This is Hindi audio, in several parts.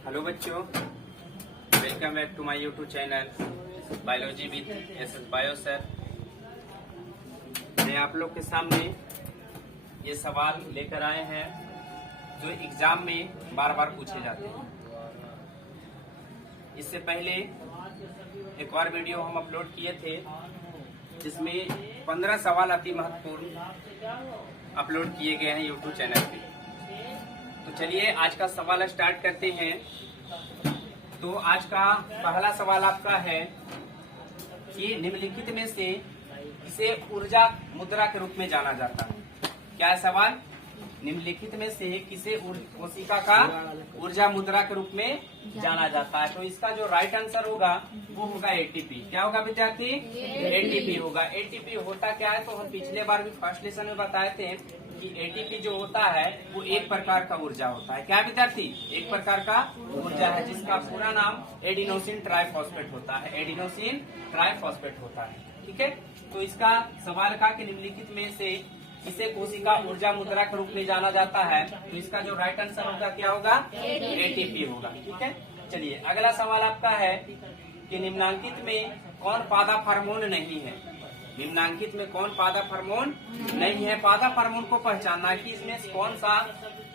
हेलो बच्चों, welcome back to my YouTube channel biology with SS bio sir. मैं आप लोग के सामने ये सवाल लेकर आए हैं जो एग्जाम में बार बार पूछे जाते हैं। इससे पहले एक और वीडियो हम अपलोड किए थे जिसमें 15 सवाल अति महत्वपूर्ण अपलोड किए गए हैं यूट्यूब चैनल पे। तो चलिए आज का सवाल स्टार्ट करते हैं। तो आज का पहला सवाल आपका है कि निम्नलिखित में से इसे ऊर्जा मुद्रा के रूप में जाना जाता है। क्या है सवाल? निम्नलिखित में से किसे कोशिका का ऊर्जा मुद्रा के रूप में जाना जाता है? तो इसका जो राइट आंसर होगा वो होगा एटीपी। क्या होगा विद्यार्थी? एटीपी होगा। एटीपी होता क्या है? तो हम पिछले बार भी फर्स्ट लेसन में बताए थे कि एटीपी जो होता है वो एक प्रकार का ऊर्जा होता है। क्या विद्यार्थी? एक प्रकार का ऊर्जा है जिसका पूरा नाम एडिनोसिन ट्राइफॉस्फेट होता है। एडिनोसिन ट्राइफॉस्फेट होता है। ठीक है, तो इसका सवाल का कि निम्नलिखित में से इसे कोशिका ऊर्जा मुद्रा के रूप में जाना जाता है, तो इसका जो राइट आंसर होगा क्या होगा? एटीपी होगा। ठीक है, चलिए अगला सवाल आपका है कि निम्नांकित में कौन पादप हार्मोन नहीं है? निम्नांकित में कौन पादप हार्मोन नहीं है? पादप हार्मोन को पहचानना कि इसमें कौन सा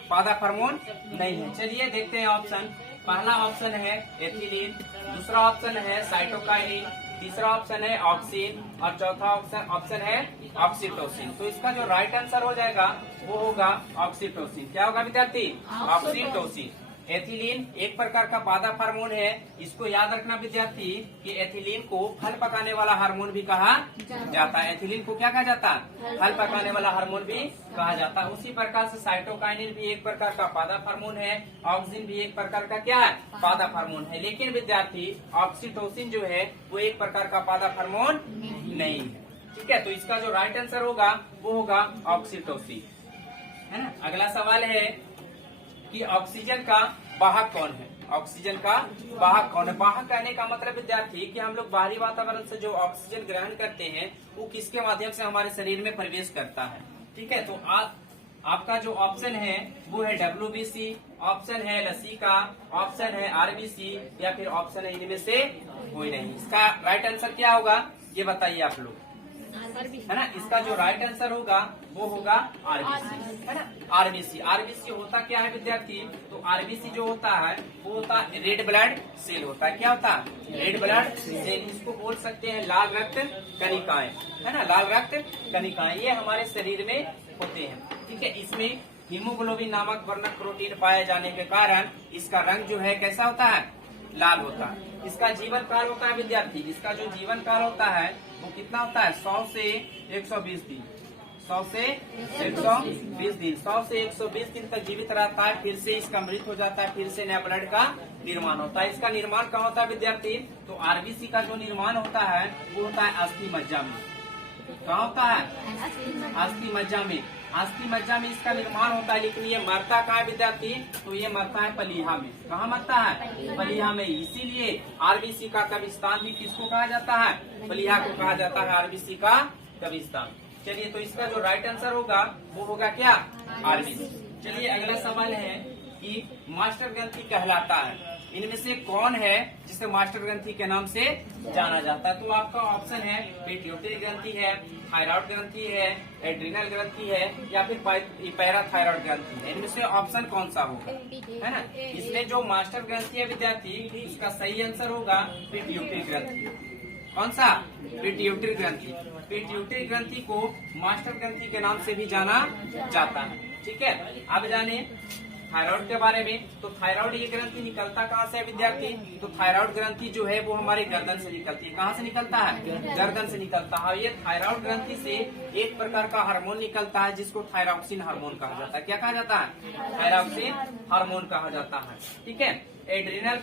पादप हार्मोन नहीं है। चलिए देखते हैं ऑप्शन। पहला ऑप्शन है एथिलीन, दूसरा ऑप्शन है साइटोकाइनिन, तीसरा ऑप्शन है ऑक्सीन और चौथा ऑप्शन है ऑक्सीटोसिन। तो इसका जो राइट आंसर हो जाएगा वो होगा ऑक्सीटोसिन। क्या होगा विद्यार्थी? ऑक्सीटोसिन। एथिलीन एक प्रकार का पादप हार्मोन है। इसको याद रखना विद्यार्थी कि एथिलीन को फल पकाने वाला हार्मोन भी कहा जाता है। एथिलीन को क्या कहा जाता है? फल पकाने वाला हार्मोन भी कहा जाता है। उसी प्रकार से साइटोकाइनिन भी एक प्रकार का पादप हार्मोन है। ऑक्सीन भी एक प्रकार का क्या है? पादप हार्मोन है। लेकिन विद्यार्थी ऑक्सीटोसिन जो है वो एक प्रकार का पादप हार्मोन नहीं है। ठीक है, तो इसका जो राइट आंसर होगा वो होगा ऑक्सीटोसिन, है ना। अगला सवाल है कि ऑक्सीजन का वाहक कौन है? ऑक्सीजन का वाहक कौन है? वाहक कहने का मतलब विद्यार्थी कि हम लोग बाहरी वातावरण से जो ऑक्सीजन ग्रहण करते हैं वो किसके माध्यम से हमारे शरीर में प्रवेश करता है। ठीक है, तो आपका जो ऑप्शन है वो है WBC, ऑप्शन है लसीका, ऑप्शन है RBC या फिर ऑप्शन है इनमें से कोई नहीं। इसका राइट आंसर क्या होगा ये बताइए आप लोग, है ना। इसका जो राइट आंसर होगा वो होगा RBC, है ना। RBC होता क्या है विद्यार्थी? तो RBC जो होता है वो होता है रेड ब्लड सेल होता है। क्या होता है? Red blood cell. इसको बोल सकते हैं लाल रक्त कणिकाएं, है ना। लाल रक्त कणिकाएं ये हमारे शरीर में होते हैं। ठीक है, इसमें हीमोग्लोबिन नामक वर्णक प्रोटीन पाए जाने के कारण इसका रंग जो है कैसा होता है? लाल होता है। इसका जीवन काल होता है विद्यार्थी, इसका जो जीवन काल होता है वो कितना होता है? 100 से 120 दिन। 100 से 120 दिन, 100 से 120 दिन तक जीवित रहता है। फिर से इसका मृत हो जाता है, फिर से नया ब्लड का निर्माण होता है। इसका निर्माण कहाँ होता है विद्यार्थी? तो RBC का जो निर्माण होता है वो होता है अस्थि मज्जा में। कहाँ होता है? अस्थि मज्जा में। अस्थि मज्जा में इसका निर्माण होता है। लेकिन ये मरता कहाँ है विद्यार्थी? तो ये मरता है पलीहा में। कहाँ मरता है? पलीहा में। इसीलिए RBC का कब्रिस्तान भी किसको कहा जाता है? पलीहा को कहा जाता है RBC का कब्रिस्तान। चलिए, तो इसका जो राइट आंसर होगा वो होगा क्या? RBC। चलिए अगला सवाल है कि मास्टर ग्रंथि कहलाता है, इनमें से कौन है जिसे मास्टर ग्रंथि के नाम से जाना जाता है? तो आपका ऑप्शन है पिट्यूटरी ग्रंथि है, थायराइड ग्रंथि है, एड्रिनल ग्रंथि है या फिर पैराथायराइड ग्रंथि है। इनमें से ऑप्शन कौन सा होगा, है ना। इसमें जो मास्टर ग्रंथि है विद्यार्थी इसका सही आंसर होगा पिट्यूटरी ग्रंथि। कौन सा? पिट्यूटरी ग्रंथि। पिट्यूटरी ग्रंथि को मास्टर ग्रंथि के नाम से भी जाना जाता है। ठीक है, अब जाने थायराइड के बारे में। तो थायराइड ये ग्रंथि निकलता कहाँ से है विद्यार्थी? तो थायराइड ग्रंथि जो है वो हमारे गर्दन से निकलती है। कहाँ से निकलता है? गर्दन से निकलता है। ये थायराइड ग्रंथि से एक प्रकार का हार्मोन निकलता है जिसको थायरॉक्सिन हार्मोन कहा जाता है। क्या कहा जाता है? थायरॉक्सिन हार्मोन कहा जाता है। ठीक है, एड्रिनल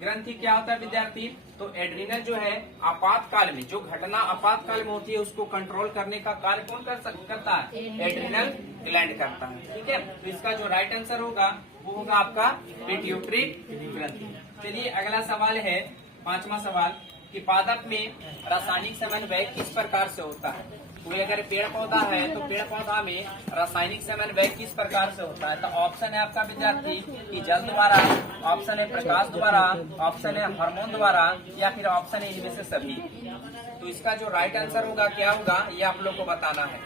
ग्रंथि क्या होता है विद्यार्थी? तो एड्रिनल जो है आपातकाल में, जो घटना आपातकाल में होती है उसको कंट्रोल करने का कार्य कौन करता है? एड्रिनल ग्लैंड करता है। ठीक है, तो इसका जो राइट आंसर होगा वो होगा आपका पिट्यूटरी ग्रंथि। चलिए अगला सवाल है, 5वां सवाल कि पादप में रासायनिक समन्वय किस प्रकार से होता है? कोई अगर पेड़ पौधा है तो पेड़ पौधा में रासायनिक समन्वय किस प्रकार से होता है? तो ऑप्शन है आपका विद्यार्थी कि जल द्वारा, ऑप्शन है प्रकाश द्वारा, ऑप्शन है हार्मोन द्वारा, या फिर ऑप्शन है इनमें से सभी। तो इसका जो राइट आंसर होगा क्या होगा, ये आप लोग को बताना है।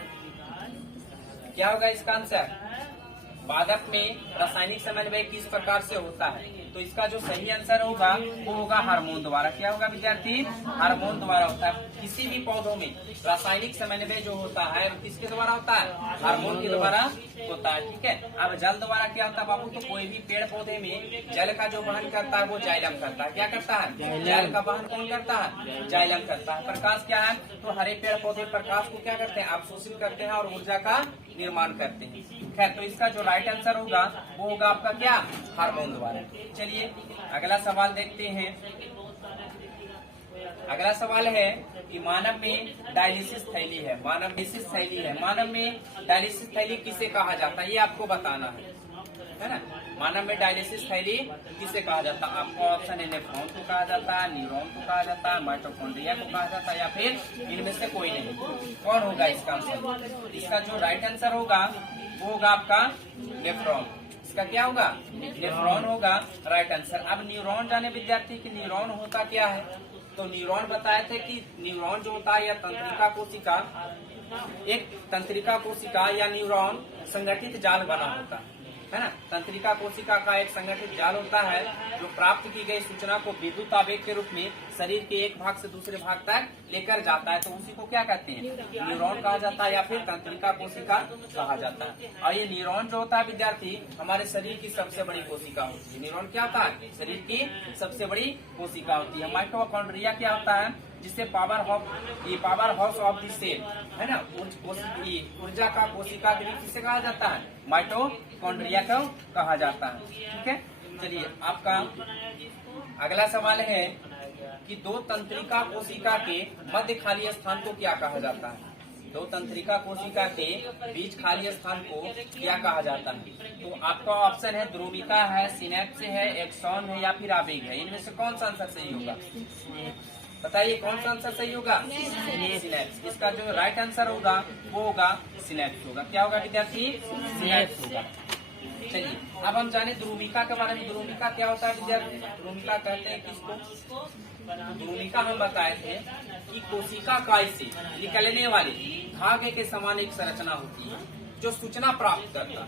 क्या होगा इसका आंसर? पादप में रासायनिक समन्वय किस प्रकार से होता है? तो इसका जो सही आंसर होगा वो होगा हार्मोन द्वारा। क्या होगा विद्यार्थी? हार्मोन द्वारा होता है। किसी भी पौधों में रासायनिक समन्वय जो होता है वो किसके द्वारा होता है? हार्मोन के द्वारा होता है। ठीक है। अब जल द्वारा क्या होता है बाबू? तो कोई भी पेड़ पौधे में जल का जो वहन करता है वो जाइलम करता है। क्या करता है? जल का वहन कौन करता है? जाइलम करता है। प्रकाश क्या है? तो हरे पेड़ पौधे प्रकाश को क्या करते हैं? अवशोषित करते हैं और ऊर्जा का निर्माण करते हैं। खैर, तो इसका जो राइट आंसर होगा वो होगा आपका क्या? हार्मोन द्वारा। चलिए अगला सवाल देखते हैं। अगला सवाल है कि मानव में डायलिसिस थैली है। मानव डायलिसिस थैली है। मानव में डायलिसिस थैली किसे कहा जाता है? ये आपको बताना है ना। मानव में डायलिसिस थैली किसे कहा जाता है? आपको ऑप्शन है नेफ्रॉन को कहा जाता है, न्यूरॉन को कहा जाता है, माइटोकॉन्ड्रिया को कहा जाता है, या फिर इनमें से कोई नहीं। कौन होगा इसका आंसर? इसका जो राइट आंसर होगा वो होगा आपका नेफ्रॉन। इसका क्या होगा? नेफ्रॉन होगा राइट आंसर। अब न्यूरॉन जाने विद्यार्थी कि न्यूरॉन होता क्या है? तो न्यूरॉन बताए थे कि न्यूरॉन जो होता है या तंत्रिका कोशिका, एक तंत्रिका कोशिका या न्यूरॉन संगठित जाल बना होता है ना। तंत्रिका कोशिका का एक संगठित जाल होता है जो प्राप्त की गई सूचना को विद्युत आवेग के रूप में शरीर के एक भाग से दूसरे भाग तक लेकर जाता है। तो उसी को क्या कहते हैं? न्यूरॉन कहा जाता है या फिर तंत्रिका कोशिका कहा जाता है। और ये न्यूरॉन जो होता है विद्यार्थी हमारे शरीर की सबसे बड़ी कोशिका होती है। न्यूरॉन क्या होता है? शरीर की सबसे बड़ी कोशिका होती है। माइटोकॉन्ड्रिया क्या होता है? जिससे powerhouse of the cell है ना, ऊर्जा का कोशिका गृह किसे कहा जाता है? माइटोकॉन्ड्रिया को कहा जाता है। ठीक है। चलिए आपका अगला सवाल है कि दो तंत्रिका कोशिका के मध्य खाली स्थान को क्या कहा जाता है? दो तंत्रिका कोशिका के बीच खाली स्थान को क्या कहा जाता है? तो आपका ऑप्शन है ध्रुविका है, सिनेप्स है, एक्सॉन है, या फिर आवेग है। इनमें से कौन सा आंसर सही होगा? बताइए कौन सा आंसर सही होगा? सिनेप्स। इसका जो राइट आंसर होगा वो होगा सिनेप्स होगा। क्या होगा विद्यार्थी? सिनेप्स होगा। चलिए अब हम जाने ध्रुविका के बारे में। ध्रुविका क्या होता है विद्यार्थी? ध्रुविका कहते हैं किसको? ध्रुविका हम बताए थे कि कोशिका काय से निकलने वाले धागे के समान एक संरचना होती है जो सूचना प्राप्त करता है।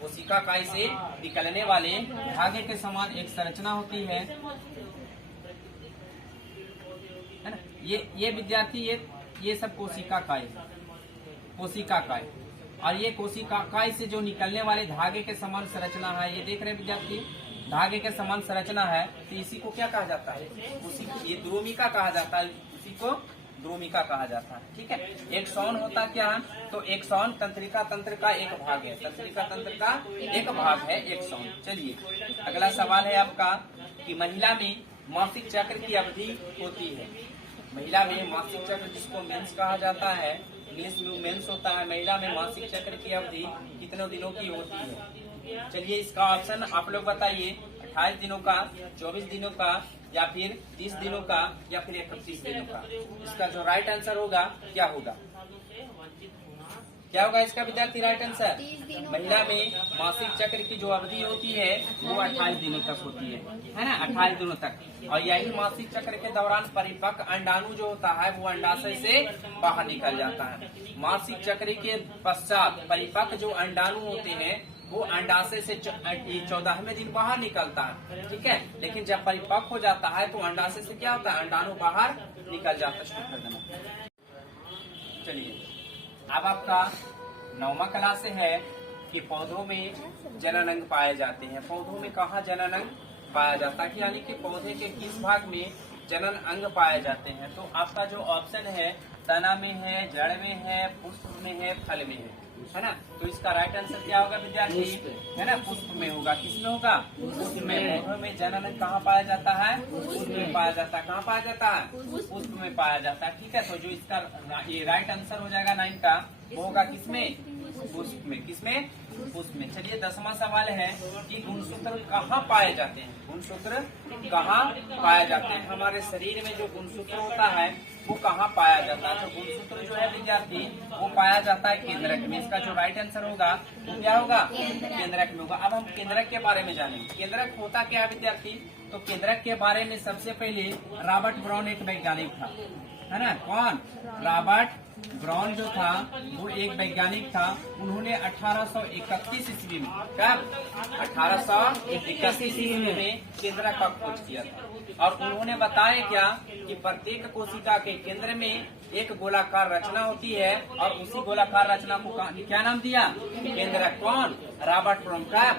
कोशिका काय से निकलने वाले धागे के समान एक संरचना होती है ना। ये विद्यार्थी ये सब कोशिका काय है। कोशिका काय और ये कोशिका काय से जो निकलने वाले धागे के समान संरचना है, ये देख रहे हैं विद्यार्थी, धागे के समान संरचना है। तो इसी को क्या कहा जाता है? ये ध्रुविका कहा जाता है। इसी को ध्रुविका कहा जाता है। ठीक है। एक्सॉन होता क्या है? तो एक्सॉन तंत्रिका तंत्र का एक भाग है। तंत्रिका तंत्र का एक भाग है एक्सॉन। चलिए अगला सवाल है आपका कि महिला में मासिक चक्र की अवधि होती है। महिला में मासिक चक्र जिसको मेंस कहा जाता है, इंग्लिश में मेंस होता है। महिला में मासिक चक्र की अवधि कितने दिनों की होती है? चलिए इसका ऑप्शन आप लोग बताइए। 28 दिनों का, 24 दिनों का, या फिर 30 दिनों का, या फिर 31 दिनों का। इसका जो राइट आंसर होगा क्या होगा? क्या होगा इसका विद्यार्थी राइट आंसर? महिला में मासिक चक्र की जो अवधि होती है वो 28 दिनों तक होती है ना, 28 दिनों तक। और यही मासिक चक्र के दौरान परिपक्व अंडाणु जो होता है वो अंडाशय से बाहर निकल जाता है। मासिक चक्र के पश्चात परिपक्व जो अंडाणु होते हैं वो अंडाशय से 14वें दिन बाहर निकलता है। ठीक है। लेकिन जब परिपक्व हो जाता है तो अंडाशय से क्या होता है? अंडाणु बाहर निकल जाता है। चलिए अब आपका 9वां क्लास है कि पौधों में जनन अंग पाए जाते हैं। पौधों में कहाँ जनन अंग पाया जाता है, यानी कि पौधे के किस भाग में जनन अंग पाए जाते हैं? तो आपका जो ऑप्शन है तना में है, जड़ में है, पुष्प में है, फल में है ना। तो इसका राइट आंसर क्या होगा विद्यार्थी? है ना, पुष्प में होगा। किसमें होगा? पुष्प में। पौधों में जनन अंग कहाँ पाया जाता है? पुष्प में पाया जाता है। कहाँ पाया जाता है? पुष्प में पाया जाता है। ठीक है। तो जो इसका ये राइट आंसर हो जाएगा 9 का, वो होगा किसमें? पुष्प में। किसमें? पुष्प में। चलिए 10वां सवाल है कि गुणसूत्र कहाँ पाए जाते हैं। गुणसूत्र कहाँ पाए जाते हैं, हमारे शरीर में जो गुणसूत्र होता है वो कहाँ पाया जाता है। तो गुणसूत्र जो है विद्यार्थी वो पाया जाता है केंद्रक में। इसका जो राइट आंसर होगा वो क्या होगा, केंद्रक में होगा। अब हम केंद्रक के बारे में जानेंगे। केंद्रक होता क्या है विद्यार्थी, तो केंद्रक के बारे में सबसे पहले रॉबर्ट ब्राउन एक वैज्ञानिक था, है ना। कौन, रॉबर्ट ब्राउन जो था वो एक वैज्ञानिक था। उन्होंने 1831 ईस्वी में, कब 1831 ईस्वी में केंद्रक का खोज किया था। और उन्होंने बताया क्या कि प्रत्येक कोशिका के केंद्र में एक गोलाकार रचना होती है और उसी गोलाकार रचना को क्या नाम दिया, केंद्रक। कौन, रॉबर्ट ब्राउन का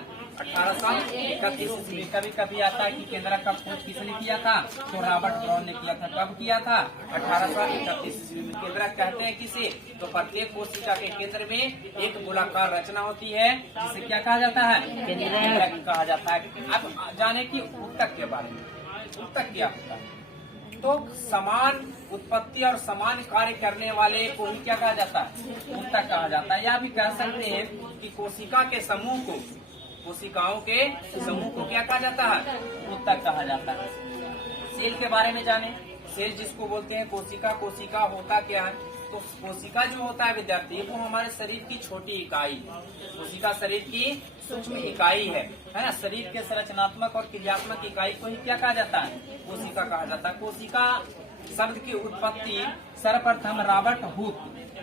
1831 ईस्वी। कभी कभी आता है कि केंद्रक का खोज किसने किया था, तो रॉबर्ट ब्राउन ने किया था। कब किया था, 1831 ईस्वी में। केंद्रक कहते हैं किसे, तो प्रत्येक कोशिका के केंद्र में एक गोलाकार रचना होती है जिसे क्या कहा जाता है, केंद्रक कहा जाता है। अब जाने की उत्तक के बारे में। उत्तक क्या होता है, तो समान उत्पत्ति और समान कार्य करने वाले को ही क्या कहा जाता है, उत्तक कहा जाता है। या भी कह सकते हैं कि कोशिका के समूह को, कोशिकाओं के समूह को क्या कहा जाता है, उत्तक कहा जाता है। सेल के बारे में जाने। सेल जिसको बोलते हैं कोशिका। कोशिका होता क्या है, तो कोशिका जो होता है विद्यार्थी वो हमारे शरीर की छोटी इकाई। कोशिका शरीर की सूक्ष्म इकाई है ना। शरीर के संरचनात्मक और क्रियात्मक इकाई को ही क्या कहा जाता है, कोशिका कहा जाता है। कोशिका शब्द की उत्पत्ति सर्वप्रथम रॉबर्ट हुक,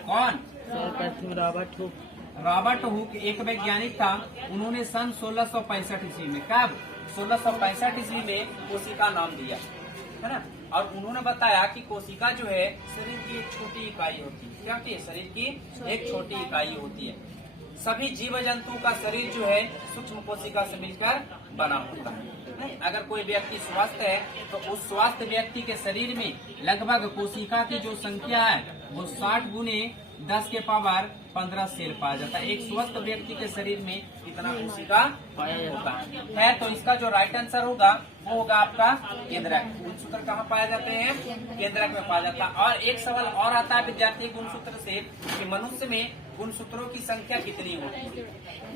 कौन, सर्वप्रथम रॉबर्ट हुक, रॉबर्ट हुक एक वैज्ञानिक था। उन्होंने सन 1665 ईस्वी में, कब 1665 ईस्वी में कोशिका नाम दिया, है ना। और उन्होंने बताया कि कोशिका जो है शरीर की एक छोटी इकाई होती है। क्या होती है, शरीर की एक छोटी इकाई होती है। सभी जीव जंतु का शरीर जो है सूक्ष्म कोशिका से मिलकर बना होता है। नहीं, अगर कोई व्यक्ति स्वस्थ है तो उस स्वस्थ व्यक्ति के शरीर में लगभग कोशिका की जो संख्या है वो 60 गुने 10 के पावर 15 सेल पाया जाता है। एक स्वस्थ व्यक्ति के शरीर में कितना कोशिका पाया जाता है। तो इसका जो राइट आंसर होगा वो होगा आपका केंद्रक। गुणसूत्र कहाँ पाए जाते हैं, केंद्रक में पाया जाता है। और एक सवाल और आता है विद्यार्थी गुणसूत्र से कि मनुष्य में गुणसूत्रों की संख्या कितनी होती है,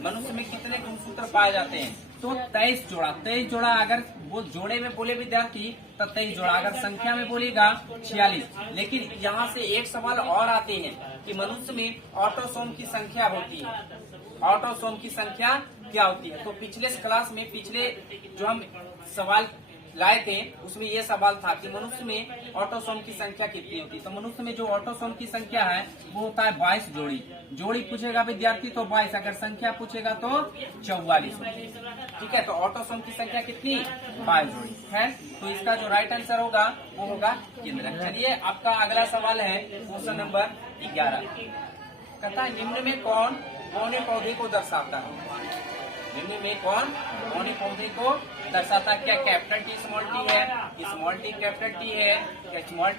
मनुष्य में कितने गुणसूत्र पाए जाते हैं, तो 23 जोड़ा। 23 जोड़ा अगर वो जोड़े में बोले विद्यार्थी तो 23 जोड़ा, अगर संख्या में बोलेगा 46। लेकिन यहाँ से एक सवाल और आते हैं कि मनुष्य में ऑटोसोम की संख्या होती है। ऑटोसोम की संख्या क्या होती है, तो पिछले क्लास में पिछले जो हम सवाल लाए थे उसमें ये सवाल था कि मनुष्य में ऑटोसोम की संख्या कितनी होती है। तो मनुष्य में जो ऑटोसोम की संख्या है वो होता है 22 जोड़ी। जोड़ी पूछेगा विद्यार्थी तो 22, अगर संख्या पूछेगा तो 44। ठीक है, तो ऑटोसोम की संख्या कितनी, 22 जोड़ी है। तो इसका जो राइट आंसर होगा वो होगा केंद्रक। चलिए आपका अगला सवाल है क्वेश्चन नंबर 11। कहता है निम्न में कौन पौने पौधे को दर्शाता है। निम्न में कौन पौने पौधे को दर्शाता है। क्या कैपिटल टी स्मॉल टी है, स्मॉल टी कैपिटल टी है, क्या स्मॉल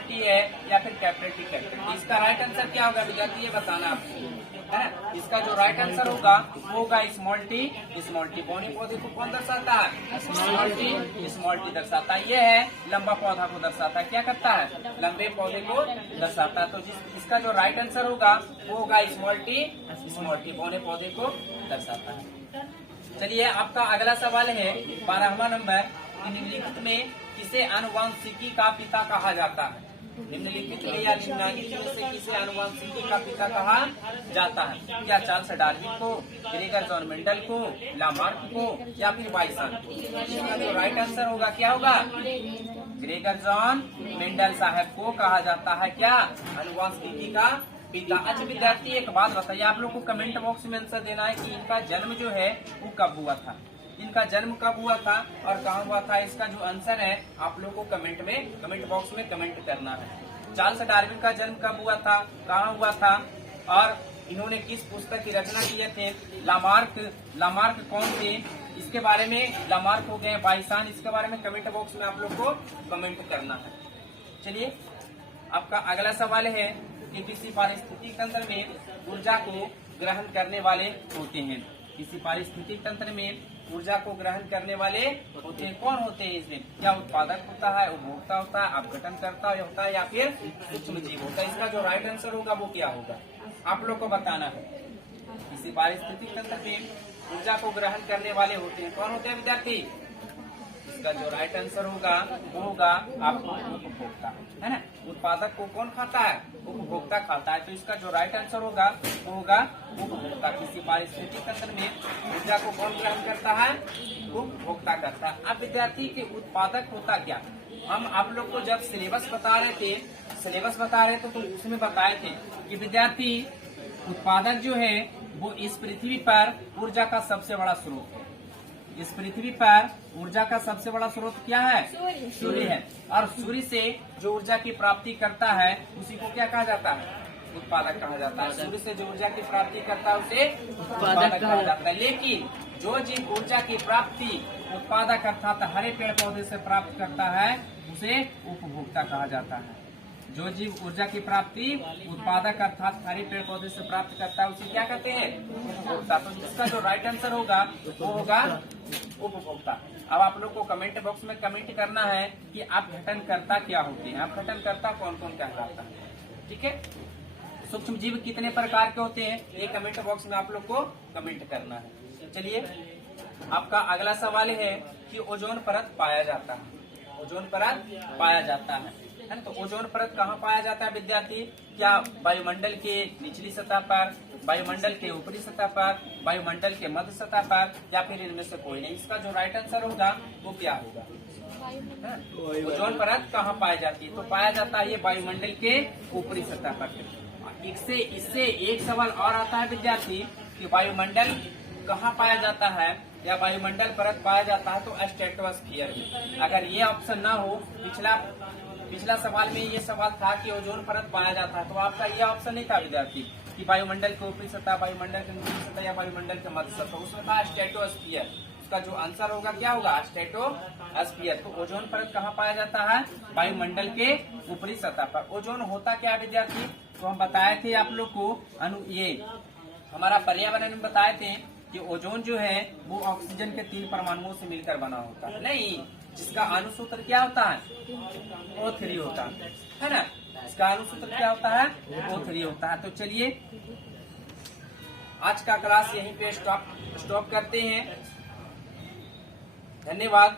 टी है, या फिर कैपिटल टी कैपिटल टी। इसका राइट आंसर क्या होगा विद्यार्थी, ये बताना आपको, है ना। इसका जो राइट आंसर होगा वो होगा स्मॉल टी। पौने पौधे को कौन दर्शाता है, स्मॉल टी दर्शाता है। ये है लंबा पौधा को दर्शाता है, क्या करता है, लंबे पौधे को दर्शाता है। तो इसका जो राइट आंसर होगा वो होगा स्मॉल टी पौने पौधे को दर्शाता है। चलिए आपका अगला सवाल है 12वां नंबर। निम्नलिखित में किसे आनुवंशिकी का पिता कहा जाता है। निम्नलिखित में या निम्नलिखित में से किसे आनुवंशिकी का पिता कहा जाता है। क्या चार्ल्स डार्विन को, ग्रेगर जॉन मेंडल को, लामार्क को, या फिर बाइसन को। इसका जो राइट आंसर होगा क्या होगा, ग्रेगर जॉन मेंडल साहब को कहा जाता है क्या, आनुवंशिकी का पिता। अच्छा विद्यार्थी एक बात बताइए, आप लोग को कमेंट बॉक्स में आंसर देना है कि इनका जन्म जो है वो कब हुआ था, इनका जन्म कब हुआ था और कहाँ हुआ था। इसका जो आंसर है आप लोग को कमेंट बॉक्स में कमेंट करना है। चार्ल्स डार्विन का जन्म कब हुआ था, कहाँ हुआ था, और इन्होंने किस पुस्तक की रचना किए थे। लामार्क कौन थे, इसके बारे में, लामार्क हो गए बाइसन, इसके बारे में कमेंट बॉक्स में आप लोग को कमेंट करना है। चलिए आपका अगला सवाल है कि किसी पारिस्थितिक तंत्र में ऊर्जा को ग्रहण करने वाले होते हैं। किसी पारिस्थितिक तंत्र में ऊर्जा को ग्रहण करने वाले होते हैं, कौन होते हैं इसमें। क्या उत्पादक होता है, उपभोक्ता होता है, अपघटनकर्ता होता है, या फिर सूक्ष्म जीव होता है। इसका जो राइट आंसर होगा वो क्या होगा आप लोग को बताना है। किसी पारिस्थितिक तंत्र में ऊर्जा को ग्रहण करने वाले होते हैं। कौन होते हैं विद्यार्थी? इसका जो राइट आंसर होगा वो होगा आपको उपभोक्ता, है ना। उत्पादक को कौन खाता है? उपभोक्ता खाता है। तो इसका जो राइट आंसर होगा वो होगा उपभोक्ता। किसी पारिस्थितिक तंत्र में ऊर्जा को कौन ग्रहण करता है? उपभोक्ता करता है। अब विद्यार्थी के उत्पादक होता क्या? हम आप लोग को जब सिलेबस बता रहे थे तो उसमें बताए थे कि विद्यार्थी उत्पादक जो है वो इस पृथ्वी पर ऊर्जा का सबसे बड़ा स्रोत है। इस पृथ्वी पर ऊर्जा का सबसे बड़ा स्रोत क्या है? सूर्य है। और सूर्य से जो ऊर्जा की प्राप्ति करता है उसी को क्या कहा जाता है? उत्पादक कहा जाता है। सूर्य से जो ऊर्जा की प्राप्ति करता है उसे उत्पादक कहा जाता है। लेकिन जो जीव ऊर्जा की प्राप्ति उत्पादक अर्थात हरे पेड़ पौधे से प्राप्त करता है उसे उपभोक्ता कहा जाता है। जो जीव ऊर्जा की प्राप्ति उत्पादक अर्थात हरे पेड़ पौधे से प्राप्त करता है उसे क्या कहते हैं? उपभोक्ता। तो इसका जो राइट आंसर होगा वो होगा उपभोक्ता। अब आप लोग को कमेंट बॉक्स में कमेंट करना है कि अपघटनकर्ता क्या होते हैं, अपघटनकर्ता कौन कौन कहलाता है। ठीक है, सूक्ष्म जीव कितने प्रकार के होते हैं ये कमेंट बॉक्स में आप लोग को कमेंट करना है। चलिए, आपका अगला सवाल है कि ओजोन परत पाया जाता है। ओजोन परत पाया जाता है ना। तो ओजोन परत कहाँ पाया जाता है विद्यार्थी? क्या वायुमंडल के निचली सतह पर, वायुमंडल के ऊपरी सतह पर, वायुमंडल के मध्य सतह पर, या फिर इनमें से कोई नहीं? इसका जो राइट आंसर होगा वो क्या होगा? ओजोन परत कहाँ पाई जाती है? तो पाया जाता है ये वायुमंडल के ऊपरी सतह पर। इससे एक सवाल और आता है विद्यार्थी कि वायुमंडल कहाँ पाया जाता है या वायुमंडल परत पाया जाता है? तो स्ट्रेटोस्फीयर में। अगर ये ऑप्शन ना हो, पिछला सवाल में ये सवाल था कि ओजोन परत पाया जाता है, तो आपका ये ऑप्शन नहीं था विद्यार्थी कि वायुमंडल के ऊपरी सतह, वायुमंडल के निचली सतह या वायुमंडल के मध्य सतह। उसमें था स्ट्रेटोस्फीयर। उसका जो आंसर होगा क्या होगा? स्ट्रेटोस्फीयर। तो ओजोन परत कहाँ पाया जाता है? वायुमंडल के ऊपरी सतह पर। ओजोन होता क्या विद्यार्थी? तो हम बताए थे आप लोग को ये हमारा पर्यावरण में बताए थे कि ओजोन जो है वो ऑक्सीजन के 3 परमाणुओं से मिलकर बना होता है। नहीं, जिसका अणुसूत्र क्या होता है? O3 होता है ना। इसका अणुसूत्र क्या होता है? O3 होता है। तो चलिए, आज का क्लास यहीं पे स्टॉप करते हैं। धन्यवाद।